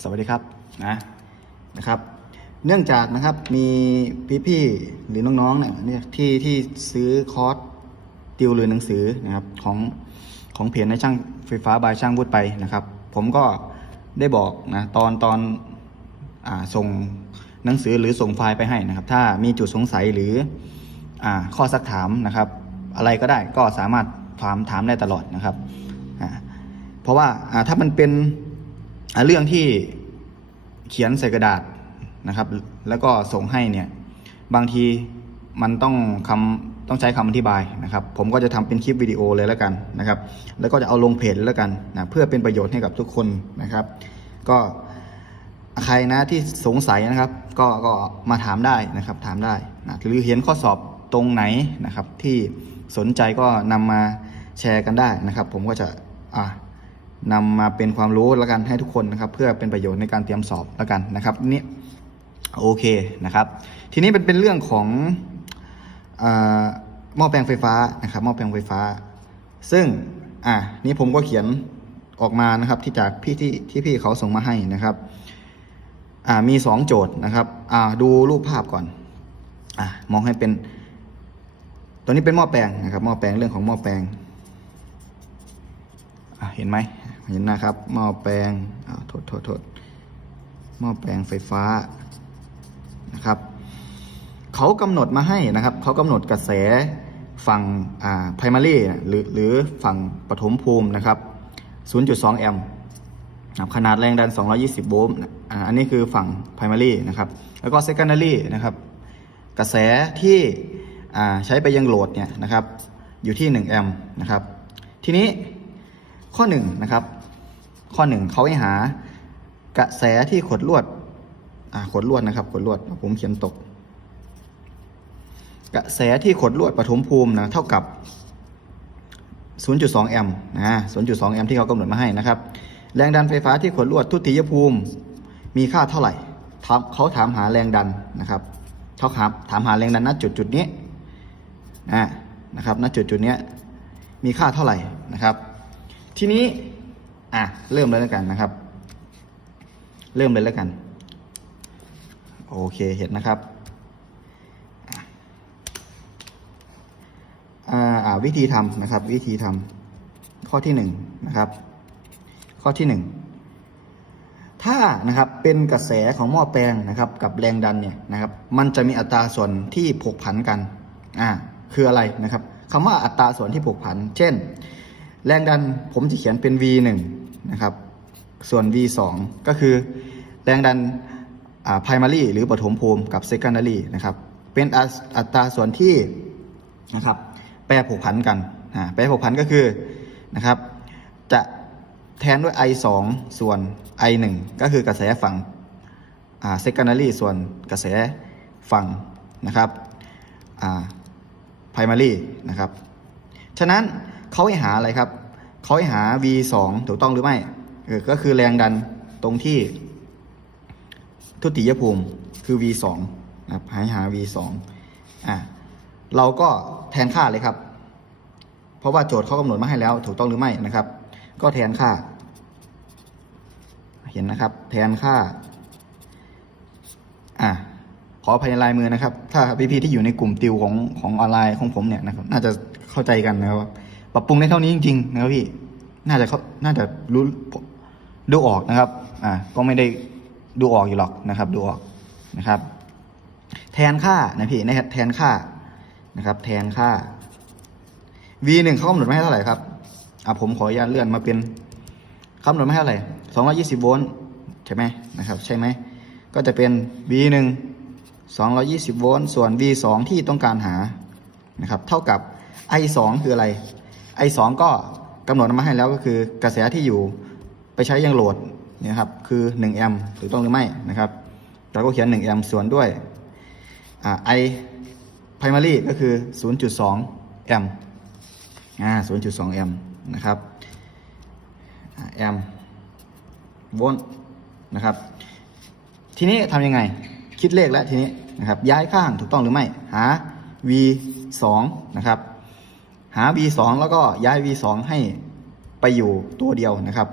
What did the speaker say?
สวัสดีครับนะนะครับ เนื่องจากนะครับมีพี่ๆหรือน้องๆเนี่ยที่ที่ซื้อคอร์สติวหรือหนังสือนะครับของของเพจในช่างไฟฟ้าบายช่างวุฒิไปนะครับ ผมก็ได้บอกนะตอนตอนอ่าส่งหนังสือหรือส่งไฟล์ไปให้นะครับ ถ้ามีจุดสงสัยหรืออ่าข้อสักถามนะครับ อะไรก็ได้ก็สามารถถามถามได้ตลอดนะครับอ่าเพราะว่าอ่าถ้ามันเป็น เรื่องที่เขียนใส่กระดาษนะครับ แล้วก็ส่งให้เนี่ย บางทีมันต้องคำต้องใช้คำอธิบายนะครับ ผมก็จะทำเป็นคลิปวิดีโอเลยแล้วกันนะครับ แล้วก็จะเอาลงเพจแล้วกันนะเพื่อเป็นประโยชน์ให้กับทุกคนนะครับ ก็ใครนะที่สงสัยนะครับ ก็ก็มาถามได้นะครับ ถามได้นะหรือเห็นข้อสอบตรงไหนนะครับ ที่สนใจก็นำมาแชร์กันได้นะครับ ผมก็จะอ่า นำมาเป็นความรู้แล้วกันให้ทุกคนนะครับ เพื่อเป็นประโยชน์ในการเตรียมสอบแล้วกันนะครับนี่โอเคนะครับ ทีนี้เป็นเป็นเรื่องของอาหม้อแปลงไฟฟ้านะครับหม้อแปลงไฟฟ้า ซึ่งอะนี่ผมก็เขียนออกมานะครับที่จากพี่ที่ที่พี่เขาส่งมาให้นะครับอ่ามีสองโจทย์นะครับอ่าดูรูปภาพก่อนอ่ามองให้เป็น ตัวนี้เป็นหม้อแปลงนะครับหม้อแปลงเรื่องของหม้อแปลง เห็นไหมเห็นนะครับ หม้อแปลงอ่าโทษโทษโทษหม้อแปลงไฟฟ้านะครับเขากำหนดมาให้นะครับ เขากำหนดกระแสฝั่งอ่า primary หรือหรือฝั่งปฐมภูมินะครับ 0.2 แอมป์ขนาดแรงดัน 220 โวลต์อันนี้คือฝั่ง primary นะครับ แล้วก็ secondary นะครับ กระแสที่ใช้ไปยังโหลดเนี่ยนะครับ อยู่ที่ 1 แอมป์นะครับ ทีนี้ ข้อ1นะครับ ข้อ 1เขาให้หากระแสที่ขดลวดอ่าขดลวดนะครับ ขดลวดผมเขียนตก กระแสที่ขดลวดปฐมภูมินะเท่ากับ 0.2 แอมป์นะ0.2 แอมป์ที่เขากำหนดมาให้นะครับ แรงดันไฟฟ้าที่ขดลวดทุติยภูมิ มีค่าเท่าไหร่ถามเขาถามหาแรงดันนะครับเขาถามถามหาแรงดันณจุดจุดนี้นะนะครับณจุดจุดนี้มีค่าเท่าไหร่นะครับ ทีนี้ อะ เริ่มเลยแล้วกันนะครับ เริ่มเลยแล้วกัน โอเคเห็นนะครับอ่าวิธีทำนะครับ วิธีทำข้อที่หนึ่งนะครับ ข้อที่หนึ่งถ้านะครับเป็นกระแสของหม้อแปลงนะครับ กับแรงดันเนี่ยนะครับ มันจะมีอัตราส่วนที่ผกผันกันอ่าคืออะไรนะครับคำว่าอัตราส่วนที่ผกผัน เช่น แรงดันผมจะเขียนเป็น v 1 นะครับ ส่วน v 2 ก็คือแรงดันอ่า primary หรือปฐมภูมิกับ secondary นะครับ เป็นอัตอัตราส่วนที่นะครับแปรผกผันกันอ่าแปรผกผันก็คือนะครับ จะแทนด้วย i 2 ส่วน i 1 ก็คือกระแสฝั่งอ่า secondary ส่วนกระแสฝั่งนะครับอ่า primary นะครับ ฉะนั้น เขาให้หาอะไรครับ เขาให้หา v 2ถูกต้องหรือไม่เออก็คือแรงดันตรงที่ ทุติยภูมิคือ v 2นะครับให้หา v 2อ่าเราก็แทนค่าเลยครับ เพราะว่าโจทย์เขากำหนดมาให้แล้ว ถูกต้องหรือไม่นะครับ ก็แทนค่า เห็นนะครับ แทนค่าอะขออภัยในลายมือนะครับ ถ้าพี่ๆที่อยู่ในกลุ่มติวของของออนไลน์ของผมเนี่ยนะครับ น่าจะเข้าใจกันนะครับ ปรับปรุงได้เท่านี้จริงๆนะครับพี่ น่าจะเขาน่าจะรู้ดูออกนะครับ อ่า ก็ไม่ได้ดูออกอยู่หรอกนะครับ ดูออกนะครับ แทนค่านะพี่นะแทนค่านะครับ แทนค่า v หนึ่งเขากำหนดไมาให้เท่าไหร่ครับ อะผมขออนุญาตเลื่อนมาเป็นกำหนดไมาให้เท่าไหร่สองร้อยี่สิบโวลต์ใช่ไหมนะครับ ใช่ไหม ก็จะเป็น v หนึ่งสองร้อยี่สิบโวลต์ส่วน v สองที่ต้องการหานะครับ เท่ากับ i สองคืออะไร i สองก็กำหนดมาให้แล้วก็คือกระแสที่อยู่ไปใช้ยังโหลดเนี่ยครับคือ1แอมป์ถูกต้องหรือไม่นะครับเราก็เขียน1แอมป์ส่วนด้วยไอ่า i primary ก็คือ 0.2แอมป์อ่า0.2แอมป์นะครับแอมป์โวลต์นะครับ ทีนี้ทำยังไงคิดเลขแล้วทีนี้นะครับย้ายข้างถูกต้องหรือไม่หา v 2นะครับ หา v 2 แล้วก็ย้าย v 2 ให้ไปอยู่ตัวเดียวนะครับ